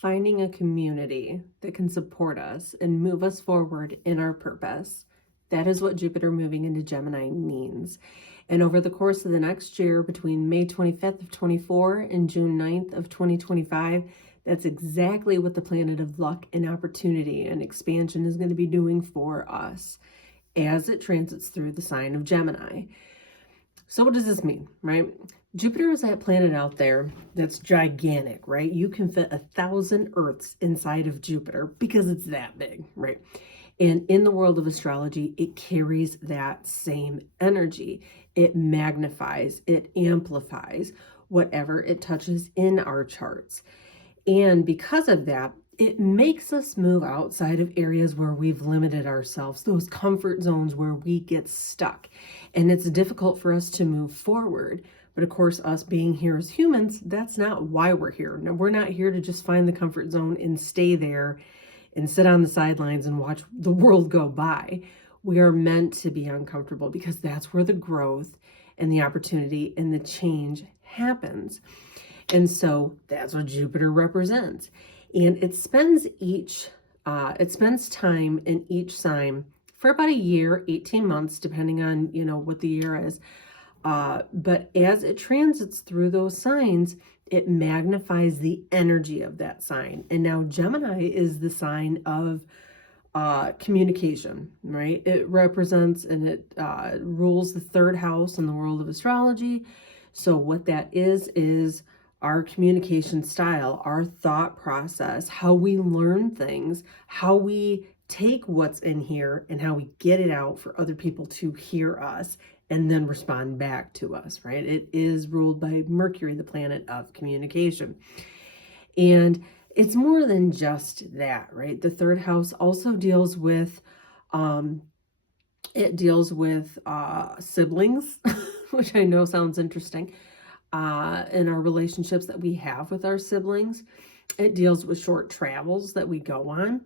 finding a community that can support us and move us forward in our purpose. That is what Jupiter moving into Gemini means. And over the course of the next year, between May 25th of 24 and June 9th of 2025, that's exactly what the planet of luck and opportunity and expansion is going to be doing for us as it transits through the sign of Gemini. So what does this mean, right? Jupiter is that planet out there that's gigantic, right? You can fit 1,000 Earths inside of Jupiter because it's that big, right? And in the world of astrology, it carries that same energy. It magnifies, it amplifies whatever it touches in our charts. And because of that, it makes us move outside of areas where we've limited ourselves, those comfort zones where we get stuck. And it's difficult for us to move forward. But of course, us being here as humans, that's not why we're here. Now, we're not here to just find the comfort zone and stay there and sit on the sidelines and watch the world go by. We are meant to be uncomfortable because that's where the growth and the opportunity and the change happens. And so that's what Jupiter represents. And it spends time in each sign for about a year, 18 months, depending on, what the year is. But as it transits through those signs, it magnifies the energy of that sign. And now Gemini is the sign of communication, right? It represents and it rules the third house in the world of astrology. So what that is our communication style, our thought process, how we learn things, how we take what's in here and how we get it out for other people to hear us and then respond back to us, right? It is ruled by Mercury, the planet of communication. And it's more than just that, right? The third house also deals with, siblings, which I know sounds interesting. In our relationships that we have with our siblings. It deals with short travels that we go on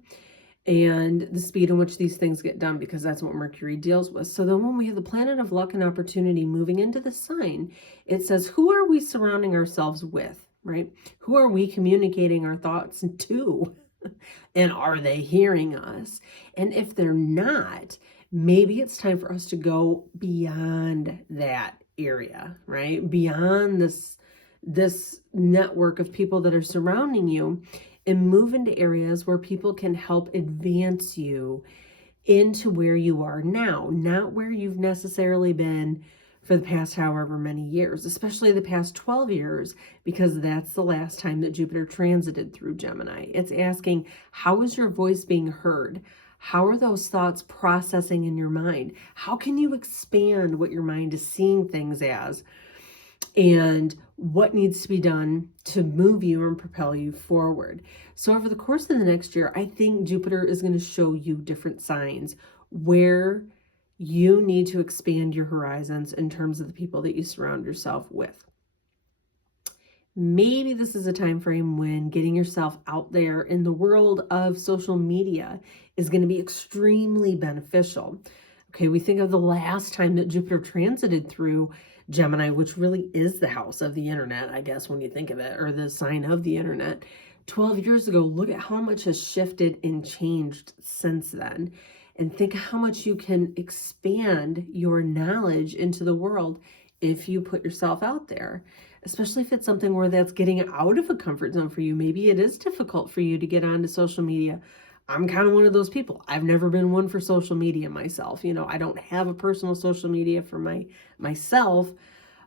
and the speed in which these things get done, because that's what Mercury deals with. So then when we have the planet of luck and opportunity moving into the sign, it says, who are we surrounding ourselves with, right? Who are we communicating our thoughts to? And are they hearing us? And if they're not, maybe it's time for us to go beyond that area, right? Beyond this network of people that are surrounding you and move into areas where people can help advance you into where you are now, not where you've necessarily been for the past however many years, especially the past 12 years, because that's the last time that Jupiter transited through Gemini. It's asking, how is your voice being heard? How are those thoughts processing in your mind? How can you expand what your mind is seeing things as? And what needs to be done to move you and propel you forward? So over the course of the next year, I think Jupiter is going to show you different signs where you need to expand your horizons in terms of the people that you surround yourself with. Maybe this is a time frame when getting yourself out there in the world of social media is going to be extremely beneficial. Okay, we think of the last time that Jupiter transited through Gemini, which really is the house of the internet, I guess, when you think of it, or the sign of the internet. 12 years ago, look at how much has shifted and changed since then. And think how much you can expand your knowledge into the world if you put yourself out there, especially if it's something where that's getting out of a comfort zone for you. Maybe it is difficult for you to get onto social media. I'm kind of one of those people. I've never been one for social media myself. I don't have a personal social media for myself,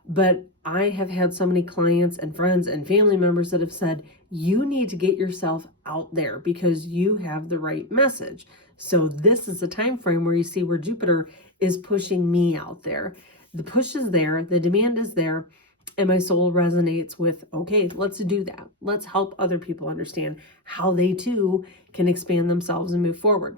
but I have had so many clients and friends and family members that have said, you need to get yourself out there because you have the right message. So this is a time frame where you see where Jupiter is pushing me out there. The push is there, the demand is there, and my soul resonates with, okay, let's do that. Let's help other people understand how they too can expand themselves and move forward.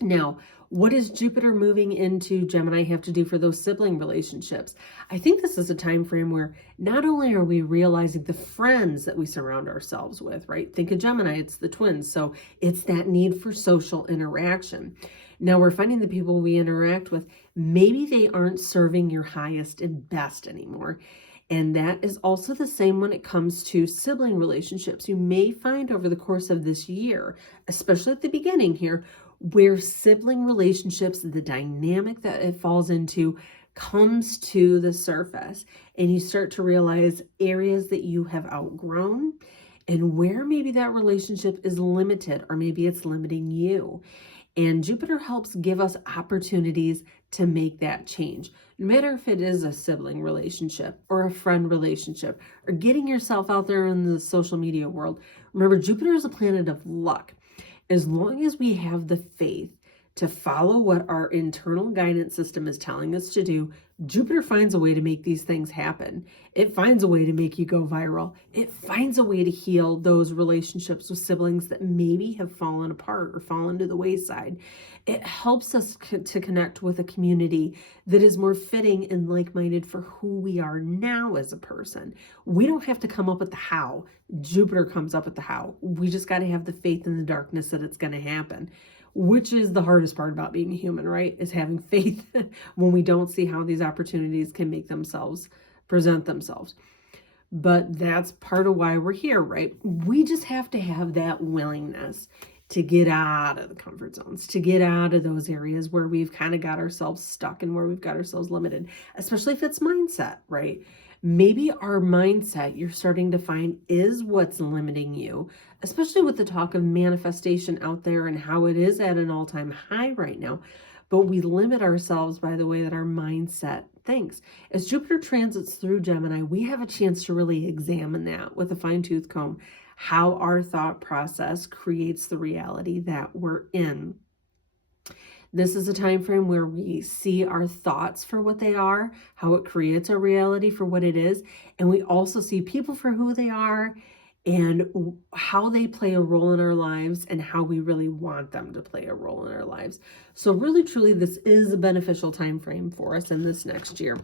Now, what does Jupiter moving into Gemini have to do for those sibling relationships? I think this is a time frame where not only are we realizing the friends that we surround ourselves with, right? Think of Gemini, it's the twins. So it's that need for social interaction. Now we're finding the people we interact with, maybe they aren't serving your highest and best anymore. And that is also the same when it comes to sibling relationships. You may find over the course of this year, especially at the beginning here, where sibling relationships, the dynamic that it falls into, comes to the surface, and you start to realize areas that you have outgrown and where maybe that relationship is limited, or maybe it's limiting you. And Jupiter helps give us opportunities to make that change. No matter if it is a sibling relationship or a friend relationship or getting yourself out there in the social media world. Remember, Jupiter is a planet of luck. As long as we have the faith to follow what our internal guidance system is telling us to do, Jupiter finds a way to make these things happen. It finds a way to make you go viral. It finds a way to heal those relationships with siblings that maybe have fallen apart or fallen to the wayside. It helps us to connect with a community that is more fitting and like-minded for who we are now as a person. We don't have to come up with the how. Jupiter comes up with the how. We just got to have the faith in the darkness that it's going to happen, which is the hardest part about being a human, right? Is having faith when we don't see how these opportunities can present themselves. But that's part of why we're here, right? We just have to have that willingness to get out of the comfort zones, to get out of those areas where we've kind of got ourselves stuck and where we've got ourselves limited, especially if it's mindset, right? Maybe our mindset you're starting to find is what's limiting you, especially with the talk of manifestation out there and how it is at an all-time high right now. But we limit ourselves by the way that our mindset thinks. As Jupiter transits through Gemini, we have a chance to really examine that with a fine-tooth comb, how our thought process creates the reality that we're in. This is a time frame where we see our thoughts for what they are, how it creates our reality for what it is, and we also see people for who they are and how they play a role in our lives and how we really want them to play a role in our lives. So really, truly, this is a beneficial time frame for us in this next year.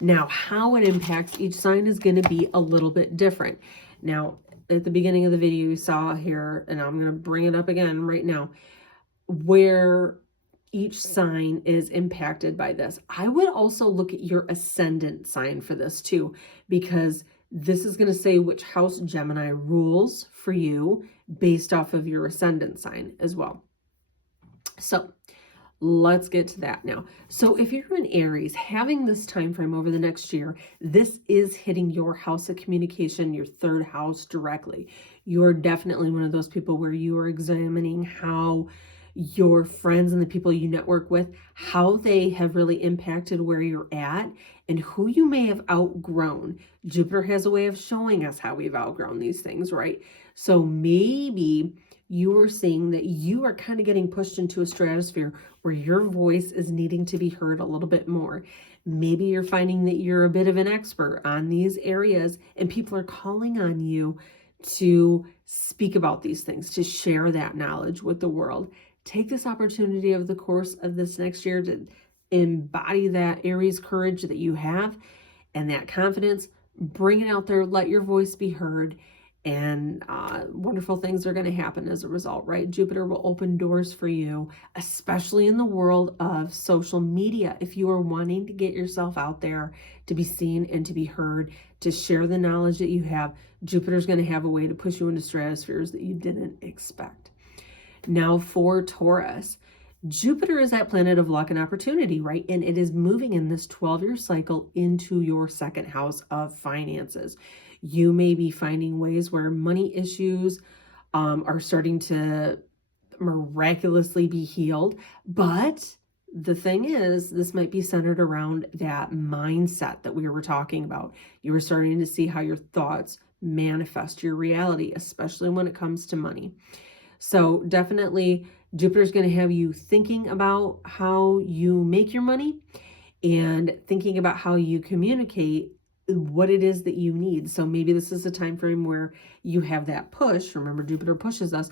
Now, how it impacts each sign is going to be a little bit different. Now, at the beginning of the video, you saw here, and I'm going to bring it up again right now, where each sign is impacted by this. I would also look at your ascendant sign for this too, because this is going to say which house Gemini rules for you based off of your ascendant sign as well. So let's get to that now. So if you're in Aries, having this time frame over the next year, this is hitting your house of communication, your third house directly. You're definitely one of those people where you are examining how your friends and the people you network with, how they have really impacted where you're at and who you may have outgrown. Jupiter has a way of showing us how we've outgrown these things, right? So maybe you are seeing that you are kind of getting pushed into a stratosphere where your voice is needing to be heard a little bit more. Maybe you're finding that you're a bit of an expert on these areas and people are calling on you to speak about these things, to share that knowledge with the world. Take this opportunity over the course of this next year to embody that Aries courage that you have and that confidence. Bring it out there. Let your voice be heard. And wonderful things are going to happen as a result, right? Jupiter will open doors for you, especially in the world of social media. If you are wanting to get yourself out there to be seen and to be heard, to share the knowledge that you have, Jupiter's going to have a way to push you into stratospheres that you didn't expect. Now for Taurus, Jupiter is that planet of luck and opportunity, right? And it is moving in this 12-year cycle into your second house of finances. You may be finding ways where money issues are starting to miraculously be healed. But the thing is, this might be centered around that mindset that we were talking about. You were starting to see how your thoughts manifest your reality, especially when it comes to money. So definitely Jupiter's going to have you thinking about how you make your money and thinking about how you communicate what it is that you need. So maybe this is a time frame where you have that push. Remember, Jupiter pushes us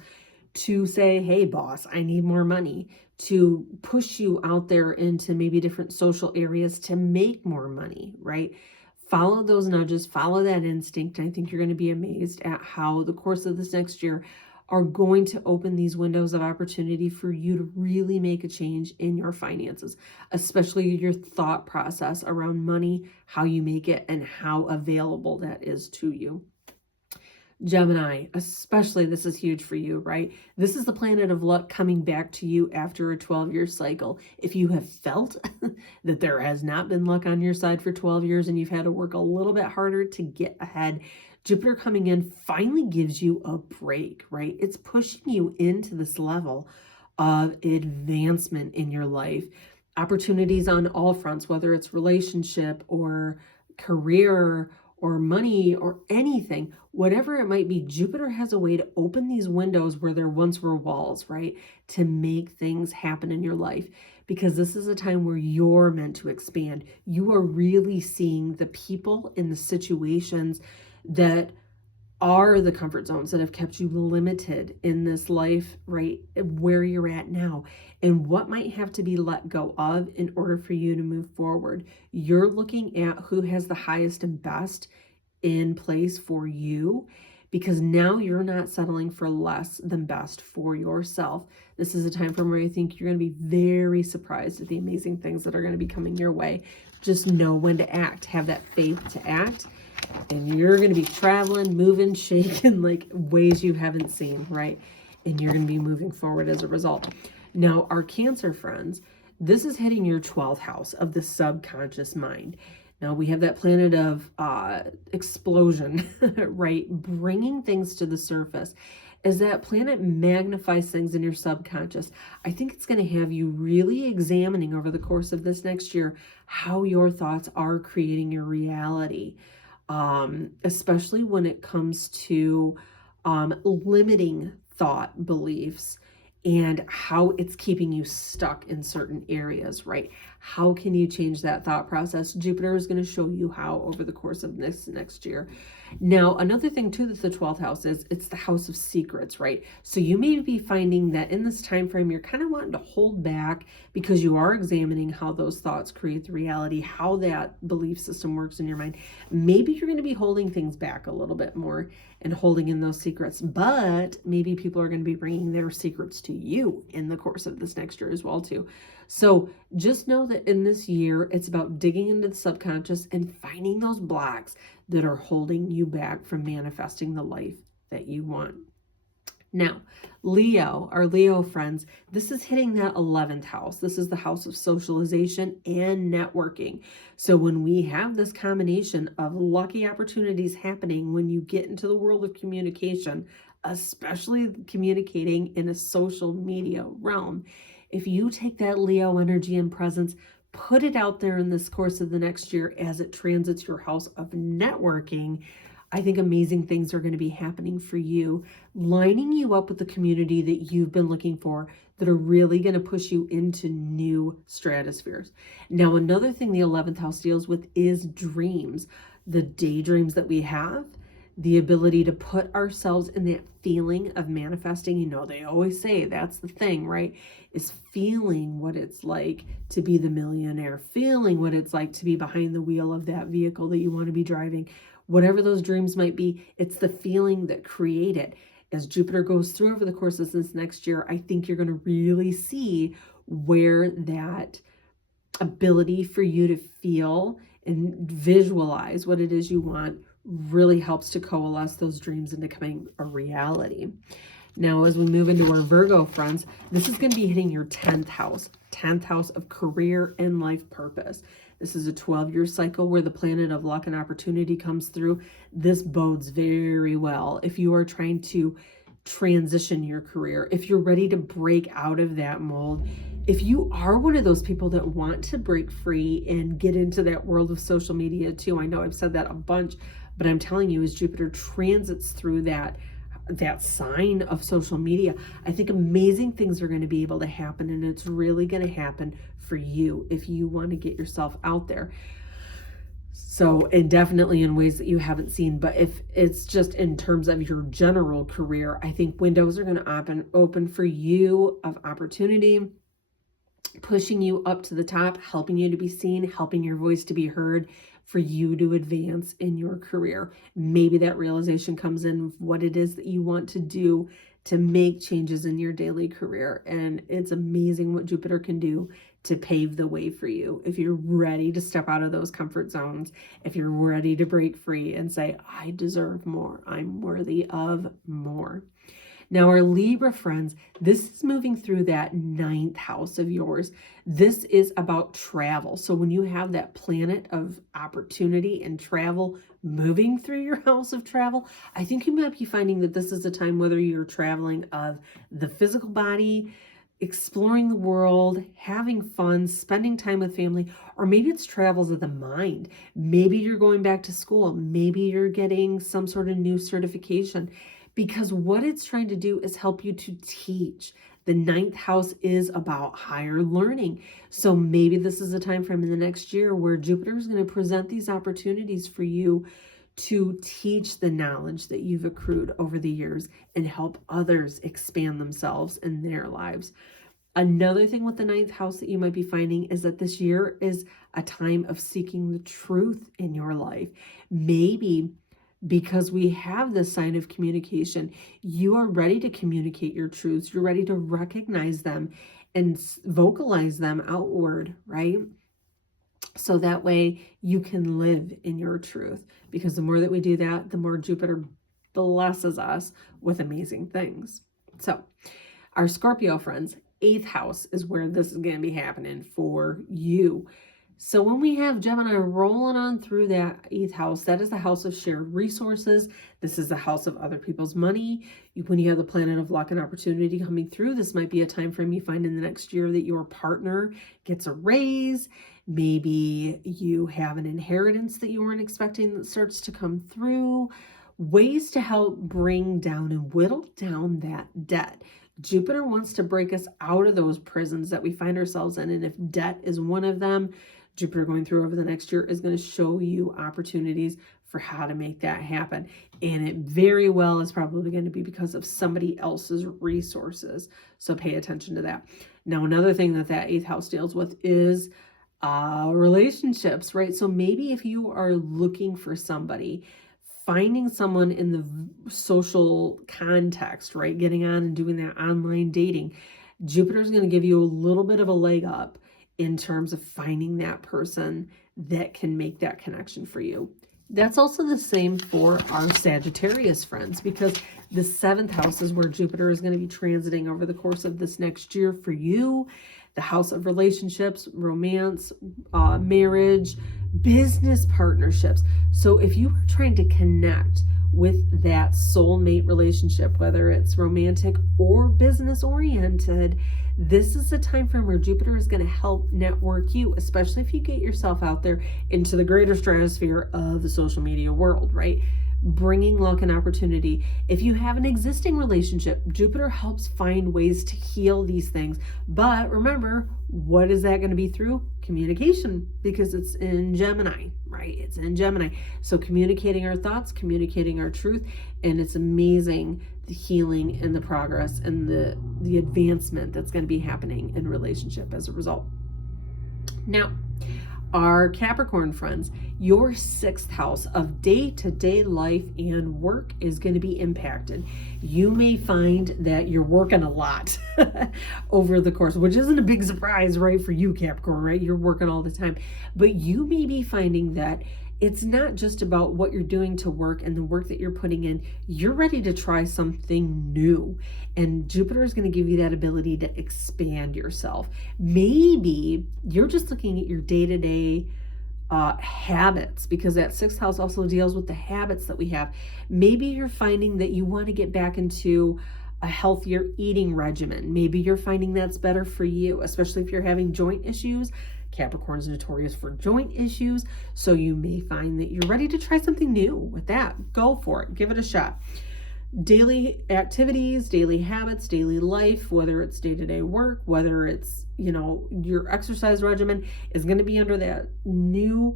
to say, hey, boss, I need more money, to push you out there into maybe different social areas to make more money, right? Follow those nudges, follow that instinct. I think you're going to be amazed at how the course of this next year are going to open these windows of opportunity for you to really make a change in your finances, especially your thought process around money, how you make it, and how available that is to you. Gemini, especially this is huge for you, right? This is the planet of luck coming back to you after a 12-year cycle. If you have felt that there has not been luck on your side for 12 years and you've had to work a little bit harder to get ahead, Jupiter coming in finally gives you a break, right? It's pushing you into this level of advancement in your life. Opportunities on all fronts, whether it's relationship or career or money or anything, whatever it might be, Jupiter has a way to open these windows where there once were walls, right? To make things happen in your life, because this is a time where you're meant to expand. You are really seeing the people in the situations that are the comfort zones that have kept you limited in this life, right? Where you're at now and what might have to be let go of in order for you to move forward. You're looking at who has the highest and best in place for you, because now you're not settling for less than best for yourself. This is a time from where I think you're going to be very surprised at the amazing things that are going to be coming your way. Just know when to act, have that faith to act, and you're going to be traveling, moving, shaking like ways you haven't seen, right? And you're going to be moving forward as a result. Now, our Cancer friends, this is hitting your 12th house of the subconscious mind. Now, we have that planet of explosion, right? Bringing things to the surface. As that planet magnifies things in your subconscious, I think it's going to have you really examining over the course of this next year how your thoughts are creating your reality. Especially when it comes to limiting thought beliefs and how it's keeping you stuck in certain areas, right? How can you change that thought process? Jupiter is going to show you how over the course of this next year. Now, another thing too that the 12th house is, it's the house of secrets, right? So you may be finding that in this time frame, you're kind of wanting to hold back because you are examining how those thoughts create the reality, how that belief system works in your mind. Maybe you're going to be holding things back a little bit more and holding in those secrets, but maybe people are going to be bringing their secrets to you in the course of this next year as well too. So just know that in this year, it's about digging into the subconscious and finding those blocks that are holding you back from manifesting the life that you want. Now, Leo, our Leo friends, this is hitting that 11th house. This is the house of socialization and networking. So when we have this combination of lucky opportunities happening when you get into the world of communication, especially communicating in a social media realm, if you take that Leo energy and presence, put it out there in this course of the next year as it transits your house of networking, I think amazing things are going to be happening for you, lining you up with the community that you've been looking for that are really going to push you into new stratospheres. Now, another thing the 11th house deals with is dreams, the daydreams that we have, the ability to put ourselves in that feeling of manifesting. You know, they always say that's the thing, right? Is feeling what it's like to be the millionaire, feeling what it's like to be behind the wheel of that vehicle that you want to be driving. Whatever those dreams might be, it's the feeling that create it. As Jupiter goes through over the course of this next year, I think you're going to really see where that ability for you to feel and visualize what it is you want really helps to coalesce those dreams into becoming a reality. Now, as we move into our Virgo friends, this is going to be hitting your 10th house of career and life purpose. This is a 12-year cycle where the planet of luck and opportunity comes through. This bodes very well if you are trying to transition your career, if you're ready to break out of that mold, if you are one of those people that want to break free and get into that world of social media too. I know I've said that a bunch, but I'm telling you, as Jupiter transits through that sign of social media, I think amazing things are going to be able to happen, and it's really going to happen for you if you want to get yourself out there. So, and definitely in ways that you haven't seen, but if it's just in terms of your general career, I think windows are going to open for you of opportunity, pushing you up to the top, helping you to be seen, helping your voice to be heard, for you to advance in your career. Maybe that realization comes in of what it is that you want to do to make changes in your daily career. And it's amazing what Jupiter can do to pave the way for you. If you're ready to step out of those comfort zones, if you're ready to break free and say, I deserve more, I'm worthy of more. Now, our Libra friends, this is moving through that 9th house of yours. This is about travel. So when you have that planet of opportunity and travel moving through your house of travel, I think you might be finding that this is a time, whether you're traveling of the physical body, exploring the world, having fun, spending time with family, or maybe it's travels of the mind. Maybe you're going back to school. Maybe you're getting some sort of new certification. Because what it's trying to do is help you to teach. The 9th house is about higher learning. So maybe this is a time frame in the next year where Jupiter is going to present these opportunities for you to teach the knowledge that you've accrued over the years and help others expand themselves in their lives. Another thing with the 9th house that you might be finding is that this year is a time of seeking the truth in your life. Maybe because we have this sign of communication, you are ready to communicate your truths. You're ready to recognize them and vocalize them outward, right? So that way you can live in your truth. Because the more that we do that, the more Jupiter blesses us with amazing things. So our Scorpio friends, 8th house is where this is going to be happening for you. So when we have Gemini rolling on through that 8th house, that is the house of shared resources. This is the house of other people's money. When you have the planet of luck and opportunity coming through, this might be a time frame you find in the next year that your partner gets a raise. Maybe you have an inheritance that you weren't expecting that starts to come through. Ways to help bring down and whittle down that debt. Jupiter wants to break us out of those prisons that we find ourselves in. And if debt is one of them, Jupiter going through over the next year is going to show you opportunities for how to make that happen. And it very well is probably going to be because of somebody else's resources. So pay attention to that. Now, another thing that 8th house deals with is relationships, right? So maybe if you are looking for somebody, finding someone in the social context, right? Getting on and doing that online dating, Jupiter is going to give you a little bit of a leg up in terms of finding that person that can make that connection for you. That's also the same for our Sagittarius friends, because the 7th house is where Jupiter is going to be transiting over the course of this next year for you. The house of relationships, romance, marriage, business partnerships. So if you are trying to connect with that soulmate relationship, whether it's romantic or business oriented, this is the time frame where Jupiter is going to help network you, especially if you get yourself out there into the greater stratosphere of the social media world, right? Bringing luck and opportunity. If you have an existing relationship, Jupiter helps find ways to heal these things. But remember, what is that going to be through? Communication, because it's in Gemini, right? It's in Gemini. So communicating our thoughts, communicating our truth, and it's amazing the healing and the progress and the advancement that's going to be happening in relationship as a result. Now, our Capricorn friends, your 6th house of day-to-day life and work is going to be impacted. You may find that you're working a lot over the course, which isn't a big surprise, right, for you, Capricorn, right? You're working all the time. But you may be finding that it's not just about what you're doing to work and the work that you're putting in. You're ready to try something new. And Jupiter is going to give you that ability to expand yourself. Maybe you're just looking at your day-to-day habits, because that 6th house also deals with the habits that we have. Maybe you're finding that you want to get back into a healthier eating regimen. Maybe you're finding that's better for you, especially if you're having joint issues. Capricorn is notorious for joint issues, so you may find that you're ready to try something new with that. Go for it. Give it a shot. Daily activities, daily habits, daily life, whether it's day-to-day work, whether it's, your exercise regimen, is going to be under that new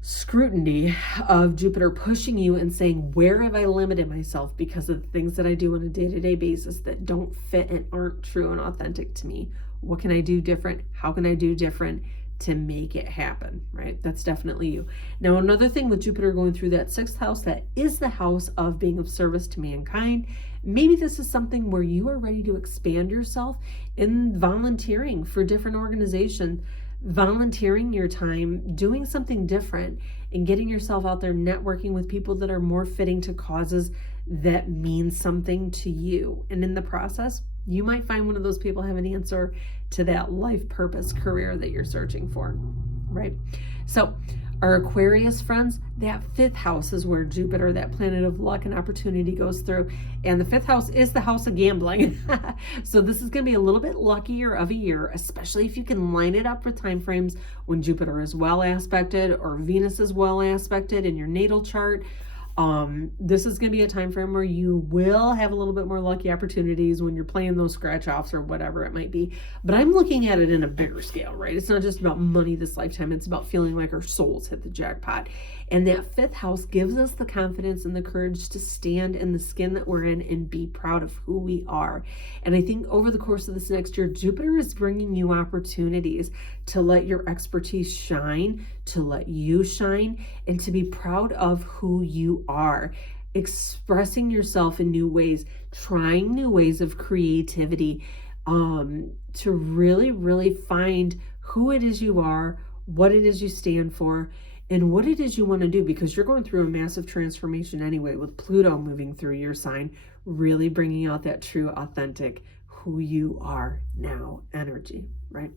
scrutiny of Jupiter pushing you and saying, where have I limited myself because of the things that I do on a day-to-day basis that don't fit and aren't true and authentic to me? What can I do different? How can I do different to make it happen, right? That's definitely you. Now, another thing with Jupiter going through that 6th house, that is the house of being of service to mankind. Maybe this is something where you are ready to expand yourself in volunteering for different organizations, volunteering your time, doing something different, and getting yourself out there networking with people that are more fitting to causes that mean something to you. And in the process, you might find one of those people have an answer to that life purpose career that you're searching for, right? So our Aquarius friends, that 5th house is where Jupiter, that planet of luck and opportunity, goes through. And the 5th house is the house of gambling. So this is going to be a little bit luckier of a year, especially if you can line it up with time frames when Jupiter is well aspected or Venus is well aspected in your natal chart. This is going to be a time frame where you will have a little bit more lucky opportunities when you're playing those scratch offs or whatever it might be. But I'm looking at it in a bigger scale, right? It's not just about money this lifetime. It's about feeling like our souls hit the jackpot. And that 5th house gives us the confidence and the courage to stand in the skin that we're in and be proud of who we are. And I think over the course of this next year, Jupiter is bringing you opportunities to let your expertise shine, to let you shine, and to be proud of who you are, expressing yourself in new ways, trying new ways of creativity, to really, really find who it is you are, what it is you stand for, and what it is you want to do, because you're going through a massive transformation anyway, with Pluto moving through your sign, really bringing out that true, authentic, who you are now energy, right?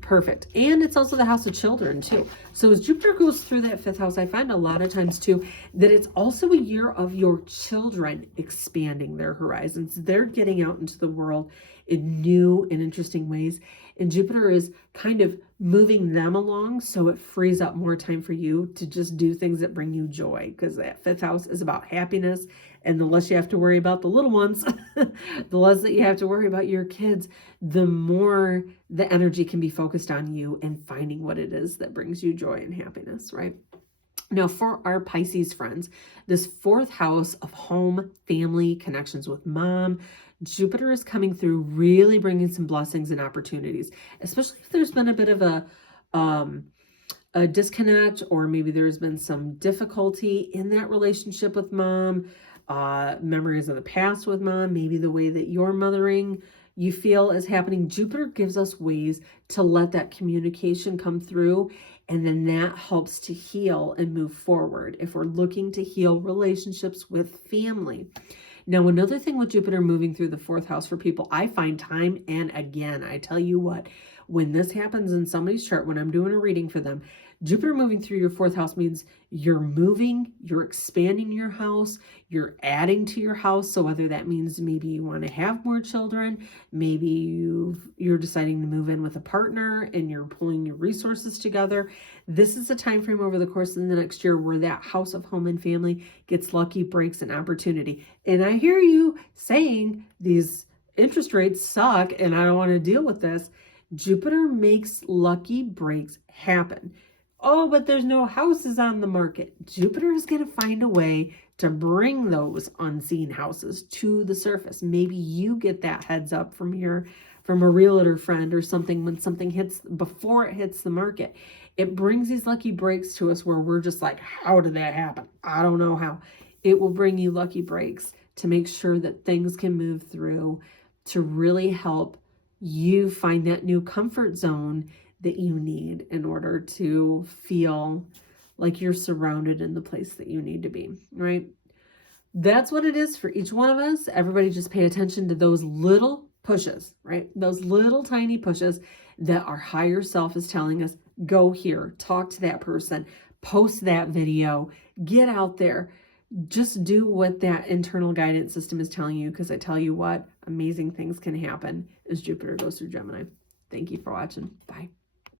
Perfect. And it's also the house of children too. So as Jupiter goes through that 5th house, I find a lot of times too that it's also a year of your children expanding their horizons. They're getting out into the world in new and interesting ways. And Jupiter is kind of moving them along, so it frees up more time for you to just do things that bring you joy, because that 5th house is about happiness. And the less you have to worry about the little ones, the less that you have to worry about your kids, the more the energy can be focused on you and finding what it is that brings you joy and happiness, right? Now, for our Pisces friends, this 4th house of home, family, connections with mom, Jupiter is coming through, really bringing some blessings and opportunities, especially if there's been a bit of a disconnect, or maybe there's been some difficulty in that relationship with mom, memories of the past with mom, maybe the way that you're mothering you feel is happening. Jupiter gives us ways to let that communication come through, and then that helps to heal and move forward if we're looking to heal relationships with family. Now, another thing with Jupiter moving through the 4th house for people, I find time and again, I tell you what, when this happens in somebody's chart, when I'm doing a reading for them, Jupiter moving through your 4th house means you're moving, you're expanding your house, you're adding to your house. So whether that means maybe you want to have more children, maybe you're deciding to move in with a partner and you're pulling your resources together. This is a time frame over the course of the next year where that house of home and family gets lucky breaks and opportunity. And I hear you saying these interest rates suck and I don't want to deal with this. Jupiter makes lucky breaks happen. Oh, but there's no houses on the market. Jupiter is going to find a way to bring those unseen houses to the surface. Maybe you get that heads up from a realtor friend or something when something hits, before it hits the market. It brings these lucky breaks to us where we're just like, how did that happen? I don't know how. It will bring you lucky breaks to make sure that things can move through, to really help you find that new comfort zone that you need in order to feel like you're surrounded in the place that you need to be, right? That's what it is for each one of us. Everybody just pay attention to those little pushes, right? Those little tiny pushes that our higher self is telling us, go here, talk to that person, post that video, get out there. Just do what that internal guidance system is telling you, because I tell you what, amazing things can happen as Jupiter goes through Gemini. Thank you for watching. Bye.